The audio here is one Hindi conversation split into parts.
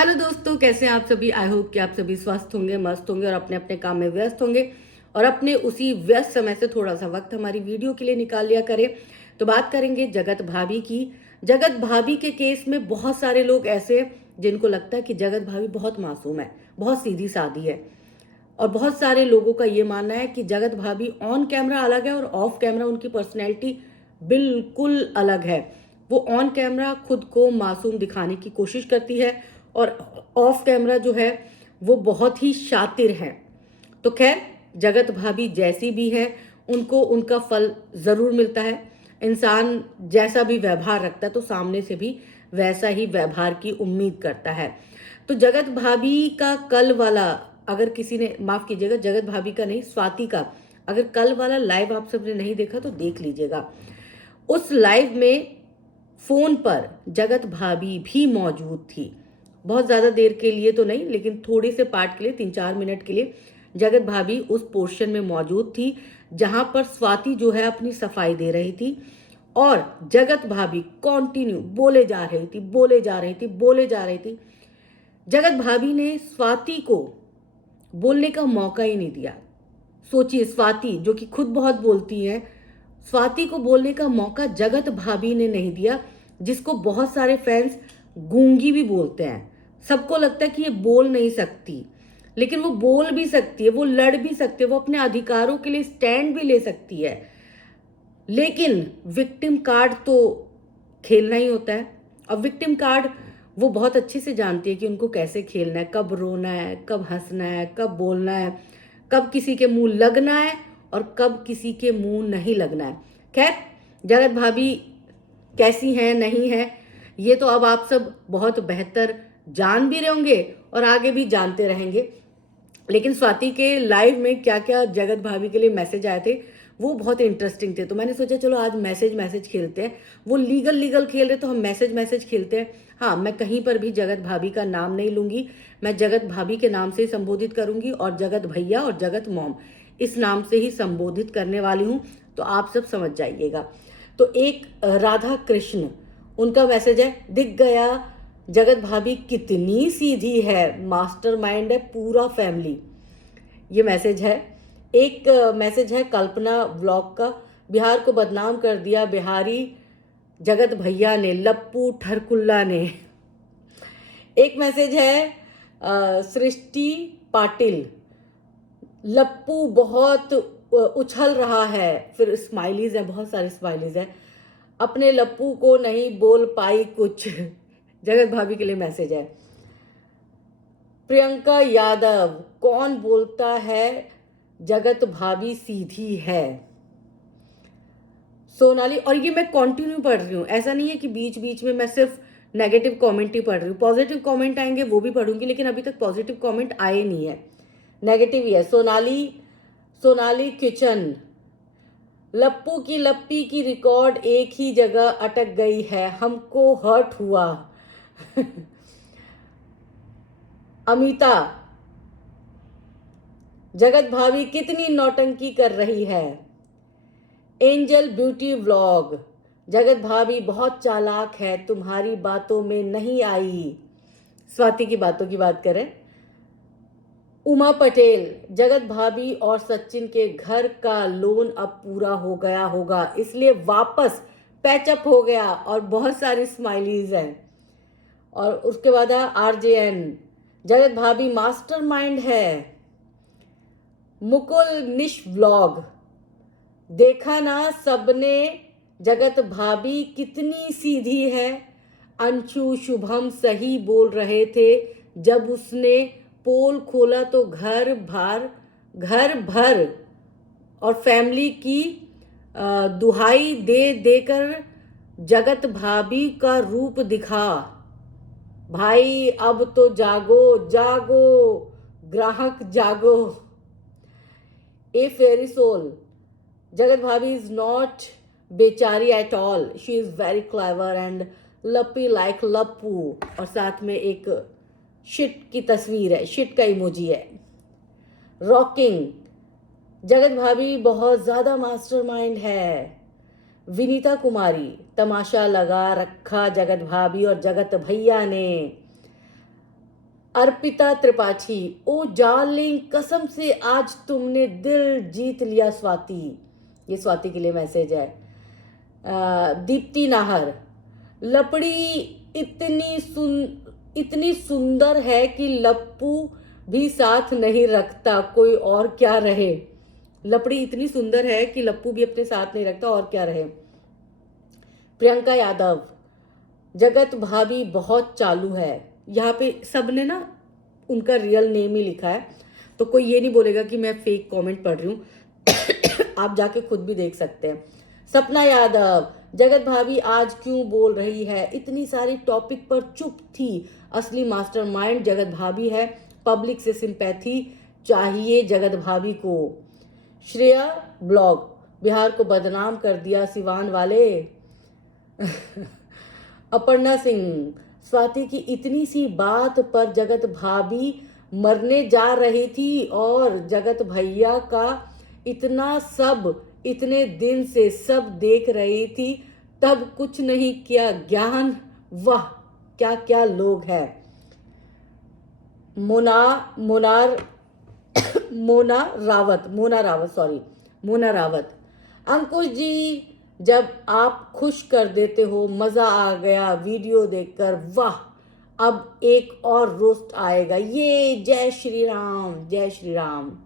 हेलो दोस्तों, कैसे हैं आप सभी। आई होप कि आप सभी स्वस्थ होंगे, मस्त होंगे और अपने अपने काम में व्यस्त होंगे और अपने उसी व्यस्त समय से थोड़ा सा वक्त हमारी वीडियो के लिए निकाल लिया करें। तो बात करेंगे जगत भाभी की। जगत भाभी के केस में बहुत सारे लोग ऐसे हैं जिनको लगता है कि जगत भाभी बहुत मासूम है, बहुत सीधी सादी है, और बहुत सारे लोगों का ये मानना है कि जगत भाभी ऑन कैमरा अलग है और ऑफ कैमरा उनकी पर्सनैलिटी बिल्कुल अलग है। वो ऑन कैमरा खुद को मासूम दिखाने की कोशिश करती है और ऑफ कैमरा जो है वो बहुत ही शातिर है। तो खैर, जगत भाभी जैसी भी है उनको उनका फल ज़रूर मिलता है। इंसान जैसा भी व्यवहार रखता है तो सामने से भी वैसा ही व्यवहार की उम्मीद करता है। तो जगत भाभी का कल वाला, अगर किसी ने, माफ़ कीजिएगा, जगत भाभी का नहीं, स्वाति का, अगर कल वाला लाइव आप सबने नहीं देखा तो देख लीजिएगा। उस लाइव में फोन पर जगत भाभी भी मौजूद थी। बहुत ज़्यादा देर के लिए तो नहीं, लेकिन थोड़े से पार्ट के लिए, 3-4 मिनट के लिए जगत भाभी उस पोर्शन में मौजूद थी जहां पर स्वाति जो है अपनी सफाई दे रही थी और जगत भाभी कंटिन्यू बोले जा रही थी, बोले जा रही थी, बोले जा रही थी। जगत भाभी ने स्वाति को बोलने का मौका ही नहीं दिया। सोचिए, स्वाति जो कि खुद बहुत बोलती है, स्वाति को बोलने का मौका जगत भाभी ने नहीं दिया, जिसको बहुत सारे फैंस गूंगी भी बोलते हैं। सबको लगता है कि ये बोल नहीं सकती, लेकिन वो बोल भी सकती है, वो लड़ भी सकती है, वो अपने अधिकारों के लिए स्टैंड भी ले सकती है। लेकिन विक्टिम कार्ड तो खेलना ही होता है, और विक्टिम कार्ड वो बहुत अच्छे से जानती है कि उनको कैसे खेलना है, कब रोना है, कब हंसना है, कब बोलना है, कब किसी के मुंह लगना है और कब किसी के मुंह नहीं लगना है। खैर, जगत भाभी कैसी हैं नहीं है ये तो अब आप सब बहुत बेहतर जान भी रहे होंगे और आगे भी जानते रहेंगे। लेकिन स्वाति के लाइव में क्या क्या जगत भाभी के लिए मैसेज आए थे वो बहुत इंटरेस्टिंग थे। तो मैंने सोचा चलो आज मैसेज खेलते हैं। वो लीगल खेल रहे तो हम मैसेज खेलते हैं। हाँ, मैं कहीं पर भी जगत भाभी का नाम नहीं लूंगी, मैं जगत भाभी के नाम से ही संबोधित करूंगी और जगत भैया और जगत मॉम इस नाम से ही संबोधित करने वाली हूँ। तो आप सब समझ जाइएगा। तो एक राधा कृष्ण, उनका मैसेज है, दिख गया जगत भाभी कितनी सीधी है, मास्टरमाइंड है पूरा फैमिली। ये मैसेज है। एक मैसेज है कल्पना व्लॉग का, बिहार को बदनाम कर दिया बिहारी जगत भैया ने, लप्पू ठरकुल्ला ने। एक मैसेज है सृष्टि पाटिल, लप्पू बहुत उछल रहा है। फिर स्माइलीज है, बहुत सारे स्माइलीज है, अपने लप्पू को नहीं बोल पाई कुछ। जगत भाभी के लिए मैसेज है। प्रियंका यादव, कौन बोलता है जगत भाभी सीधी है। सोनाली, और ये मैं कंटिन्यू पढ़ रही हूँ, ऐसा नहीं है कि बीच बीच में मैं सिर्फ नेगेटिव कमेंट ही पढ़ रही हूँ। पॉजिटिव कमेंट आएंगे वो भी पढ़ूंगी, लेकिन अभी तक पॉजिटिव कमेंट आए नहीं है, नेगेटिव ही है। सोनाली किचन, लप्पू की लप्पी की रिकॉर्ड एक ही जगह अटक गई है, हमको हर्ट हुआ। अमिता, जगत भाभी कितनी नौटंकी कर रही है। एंजल ब्यूटी व्लॉग, जगत भाभी बहुत चालाक है, तुम्हारी बातों में नहीं आई। स्वाति की बातों की बात करें। उमा पटेल, जगत भाभी और सचिन के घर का लोन अब पूरा हो गया होगा इसलिए वापस पैचअप हो गया, और बहुत सारी स्माइलीज हैं। और उसके बाद है RJN, जगत भाभी मास्टरमाइंड है। मुकुल निश व्लॉग, देखा ना सबने जगत भाभी कितनी सीधी है। अंशु शुभम सही बोल रहे थे, जब उसने पोल खोला तो घर भर और फैमिली की दुहाई दे देकर जगत भाभी का रूप दिखा। भाई अब तो जागो जागो, ग्राहक जागो। ए फेरी soul, Jagat bhabhi is not बेचारी at all, she is very clever and लप्पी लाइक लप्पू। और साथ में एक शिट की तस्वीर है, शिट का इमोजी है। रॉकिंग, जगत भाभी बहुत ज्यादा मास्टरमाइंड है। विनीता कुमारी, तमाशा लगा रखा जगत भाभी और जगत भैया ने। अर्पिता त्रिपाठी, ओ डार्लिंग कसम से आज तुमने दिल जीत लिया स्वाति। ये स्वाति के लिए मैसेज है। दीप्ति नाहर, लपड़ी इतनी सुंदर है कि लप्पू भी साथ नहीं रखता, कोई और क्या रहे। लपड़ी इतनी सुंदर है कि लप्पू भी अपने साथ नहीं रखता, और क्या रहे। प्रियंका यादव, जगत भाभी बहुत चालू है। यहाँ पे सबने ना उनका रियल नेम ही लिखा है, तो कोई ये नहीं बोलेगा कि मैं फेक कमेंट पढ़ रही हूँ। आप जाके खुद भी देख सकते हैं। सपना यादव, जगत भाभी आज क्यों बोल रही है, इतनी सारी टॉपिक पर चुप थी, असली मास्टरमाइंड जगत भाभी है, पब्लिक से सिंपैथी चाहिए जगत भाभी को। श्रेया ब्लॉग, बिहार को बदनाम कर दिया सिवान वाले। अपर्णा सिंह, स्वाति की इतनी सी बात पर जगत भाभी मरने जा रही थी और जगत भैया का इतना सब इतने दिन से सब देख रही थी, तब कुछ नहीं किया ज्ञान। वाह क्या क्या लोग हैं। मोना रावत, अंकुश जी जब आप खुश कर देते हो मजा आ गया वीडियो देखकर, वाह अब एक और रोस्ट आएगा, ये जय श्री राम जय श्री राम।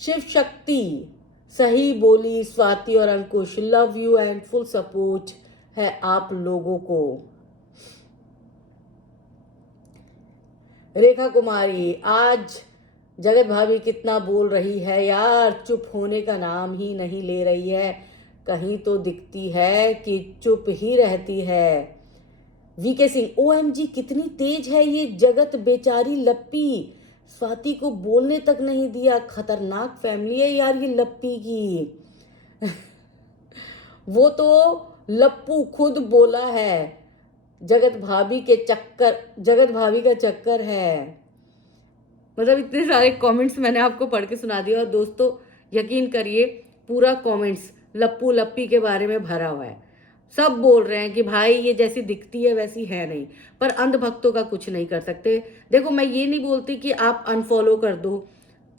शिव शक्ति, सही बोली स्वाति और Ankush, love you and full support है आप लोगों को। रेखा कुमारी, आज जगत भाभी कितना बोल रही है यार, चुप होने का नाम ही नहीं ले रही है, कहीं तो दिखती है कि चुप ही रहती है। वीके सिंह, ओएमजी कितनी तेज है ये जगत बेचारी लप्पी, स्वाति को बोलने तक नहीं दिया, खतरनाक फैमिली है यार ये लप्पी की। वो तो लप्पू खुद बोला है जगत भाभी का चक्कर है। मतलब इतने सारे कमेंट्स मैंने आपको पढ़ के सुना दिया, और दोस्तों यकीन करिए पूरा कमेंट्स लप्पू लप्पी के बारे में भरा हुआ है। सब बोल रहे हैं कि भाई ये जैसी दिखती है वैसी है नहीं, पर अंधभक्तों का कुछ नहीं कर सकते। देखो मैं ये नहीं बोलती कि आप अनफॉलो कर दो,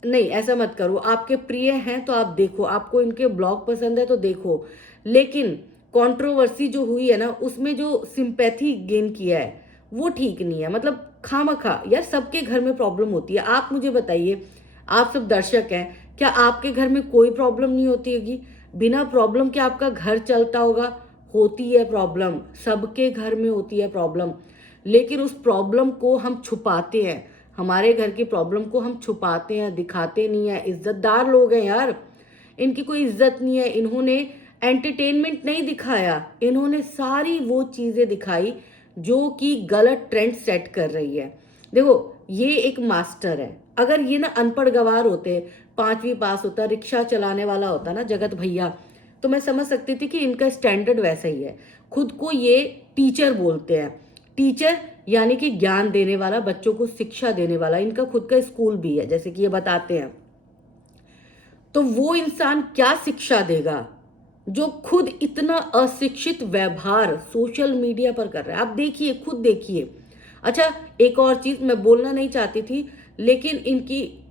नहीं ऐसा मत करो, आपके प्रिय हैं तो आप देखो, आपको इनके ब्लॉग पसंद है तो देखो, लेकिन कंट्रोवर्सी जो हुई है ना उसमें जो सिंपैथी गेन किया है वो ठीक नहीं है। मतलब खामखा यार, सबके घर में प्रॉब्लम होती है। आप मुझे बताइए, आप सब दर्शक हैं, क्या आपके घर में कोई प्रॉब्लम नहीं होती होगी? बिना प्रॉब्लम के आपका घर चलता होगा? होती है प्रॉब्लम, सबके घर में होती है प्रॉब्लम, लेकिन उस प्रॉब्लम को हम छुपाते हैं, हमारे घर की प्रॉब्लम को हम छुपाते हैं, दिखाते नहीं है। इज्जतदार लोग हैं यार, इनकी कोई इज्जत नहीं है। इन्होंने एंटरटेनमेंट नहीं दिखाया, इन्होंने सारी वो चीजें दिखाई जो कि गलत ट्रेंड सेट कर रही है। देखो ये एक मास्टर है, अगर ये ना अनपढ़ गवार होते, 5वीं पास होता, रिक्शा चलाने वाला होता ना जगत भैया, तो मैं समझ सकती थी कि इनका स्टैंडर्ड वैसा ही है। खुद को ये टीचर बोलते हैं, टीचर यानी कि ज्ञान देने वाला, बच्चों को शिक्षा देने वाला, इनका खुद का स्कूल भी है जैसे कि ये बताते हैं। तो वो इंसान क्या शिक्षा देगा जो खुद इतना अशिक्षित व्यवहार सोशल मीडिया पर कर रहा है? आप देखिए, खुद देखिए। अच्छा एक और चीज मैं बोलना नहीं चाहती थी, लेकिन इनकी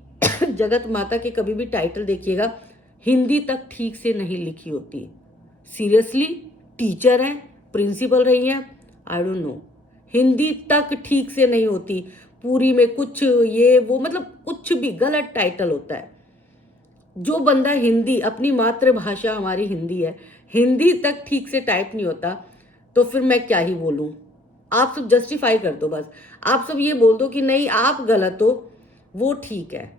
जगत माता के कभी भी टाइटल देखिएगा, हिंदी तक ठीक से नहीं लिखी होती। सीरियसली, टीचर हैं, प्रिंसिपल रही हैं, आई डोंट नो, हिंदी तक ठीक से नहीं होती, पूरी में कुछ ये वो, मतलब कुछ भी गलत टाइटल होता है। जो बंदा हिंदी, अपनी मातृभाषा हमारी हिंदी है, हिंदी तक ठीक से टाइप नहीं होता, तो फिर मैं क्या ही बोलूं। आप सब जस्टिफाई कर दो, बस आप सब ये बोल दो कि नहीं आप गलत हो, वो ठीक है।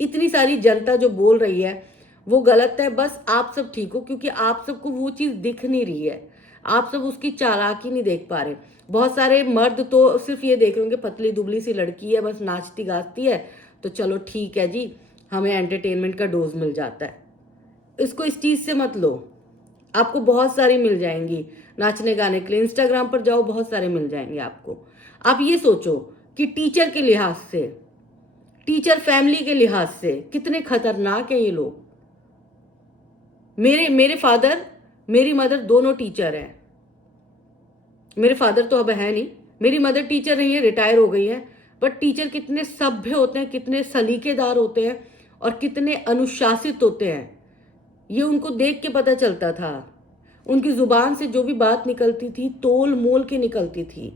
इतनी सारी जनता जो बोल रही है वो गलत है, बस आप सब ठीक हो, क्योंकि आप सबको वो चीज दिख नहीं रही है, आप सब उसकी चालाकी नहीं देख पा रहे। बहुत सारे मर्द तो सिर्फ ये देख रहे होंगे पतली दुबली सी लड़की है, बस नाचती गाती है, तो चलो ठीक है जी, हमें एंटरटेनमेंट का डोज मिल जाता है। इसको इस चीज से मत लो, आपको बहुत सारी मिल जाएंगी नाचने गाने के लिए, इंस्टाग्राम पर जाओ बहुत सारे मिल जाएंगे आपको। आप ये सोचो कि टीचर के लिहाज से, टीचर फैमिली के लिहाज से कितने खतरनाक हैं ये लोग। मेरे फादर, मेरी मदर दोनों टीचर हैं। मेरे फादर तो अब है नहीं, मेरी मदर टीचर रही है, रिटायर हो गई है, पर टीचर कितने सभ्य होते हैं, कितने सलीकेदार होते हैं और कितने अनुशासित होते हैं, ये उनको देख के पता चलता था। उनकी जुबान से जो भी बात निकलती थी तोल मोल के निकलती थी।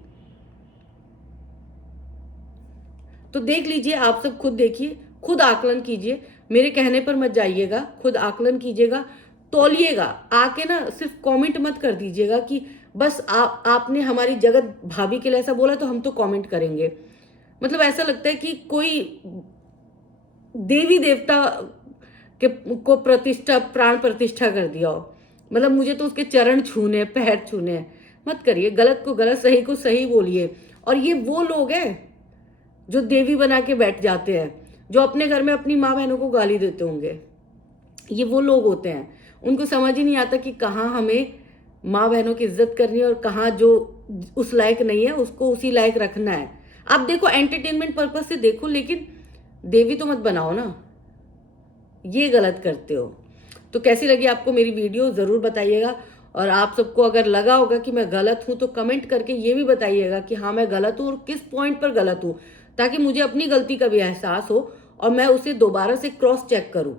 तो देख लीजिए, आप सब खुद देखिए, खुद आकलन कीजिए, मेरे कहने पर मत जाइएगा, खुद आकलन कीजिएगा, तौलिएगा। आके ना सिर्फ कमेंट मत कर दीजिएगा कि बस आपने हमारी जगत भाभी के लिए ऐसा बोला तो हम तो कमेंट करेंगे। मतलब ऐसा लगता है कि कोई देवी देवता के को प्रतिष्ठा, प्राण प्रतिष्ठा कर दिया हो। मतलब मुझे तो उसके चरण छूने, पैर छूने। मत करिए, गलत को गलत, सही को सही बोलिए। और ये वो लोग हैं जो देवी बना के बैठ जाते हैं, जो अपने घर में अपनी माँ बहनों को गाली देते होंगे। ये वो लोग होते हैं, उनको समझ ही नहीं आता कि कहाँ हमें माँ बहनों की इज्जत करनी है और कहाँ जो उस लायक नहीं है उसको उसी लायक रखना है। आप देखो, एंटरटेनमेंट पर्पज से देखो, लेकिन देवी तो मत बनाओ ना, ये गलत करते हो। तो कैसी लगी आपको मेरी वीडियो ज़रूर बताइएगा। और आप सबको अगर लगा होगा कि मैं गलत हूँ तो कमेंट करके ये भी बताइएगा कि हाँ मैं गलत हूँ और किस पॉइंट पर गलत हूँ, ताकि मुझे अपनी गलती का भी एहसास हो और मैं उसे दोबारा से क्रॉस चेक करूँ।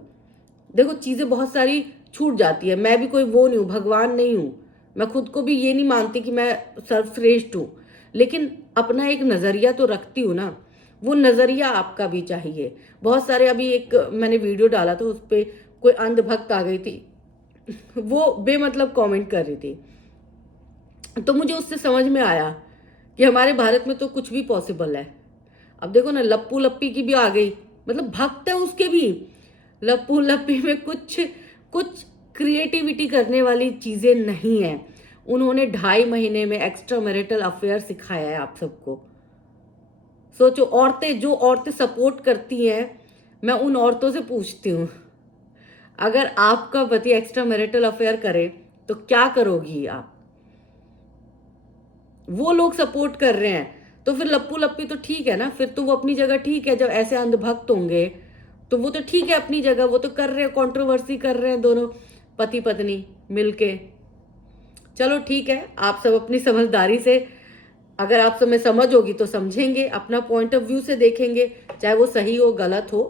देखो, चीज़ें बहुत सारी छूट जाती है, मैं भी कोई वो नहीं हूँ, भगवान नहीं हूँ, मैं खुद को भी ये नहीं मानती कि मैं सर्वश्रेष्ठ हूँ, लेकिन अपना एक नज़रिया तो रखती हूँ ना। वो नज़रिया आपका भी चाहिए। बहुत सारे, अभी एक मैंने वीडियो डाला था, उस पर कोई अंधभक्त आ गई थी, वो बेमतलब कमेंट कर रही थी। तो मुझे उससे समझ में आया कि हमारे भारत में तो कुछ भी पॉसिबल है। अब देखो ना, लप्पू लप्पी की भी आ गई, मतलब भक्त है उसके भी। लप्पू लप्पी में कुछ क्रिएटिविटी करने वाली चीजें नहीं है। उन्होंने 2.5 महीने में एक्स्ट्रा मैरिटल अफेयर सिखाया है आप सबको। सोचो, जो औरतें सपोर्ट करती हैं, मैं उन औरतों से पूछती हूँ, अगर आपका पति एक्स्ट्रा मैरिटल अफेयर करे तो क्या करोगी आप? वो लोग सपोर्ट कर रहे हैं तो फिर लप्पू लप्पी तो ठीक है ना, फिर तो वो अपनी जगह ठीक है। जब ऐसे अंधभक्त होंगे तो वो तो ठीक है अपनी जगह, वो तो कर रहे हैं, कंट्रोवर्सी कर रहे हैं दोनों पति पत्नी मिलके। चलो ठीक है, आप सब अपनी समझदारी से, अगर आप सब में समझ होगी तो समझेंगे, अपना पॉइंट ऑफ व्यू से देखेंगे, चाहे वो सही हो गलत हो,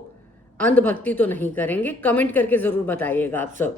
अंधभक्ति तो नहीं करेंगे। कमेंट करके जरूर बताइएगा आप सब।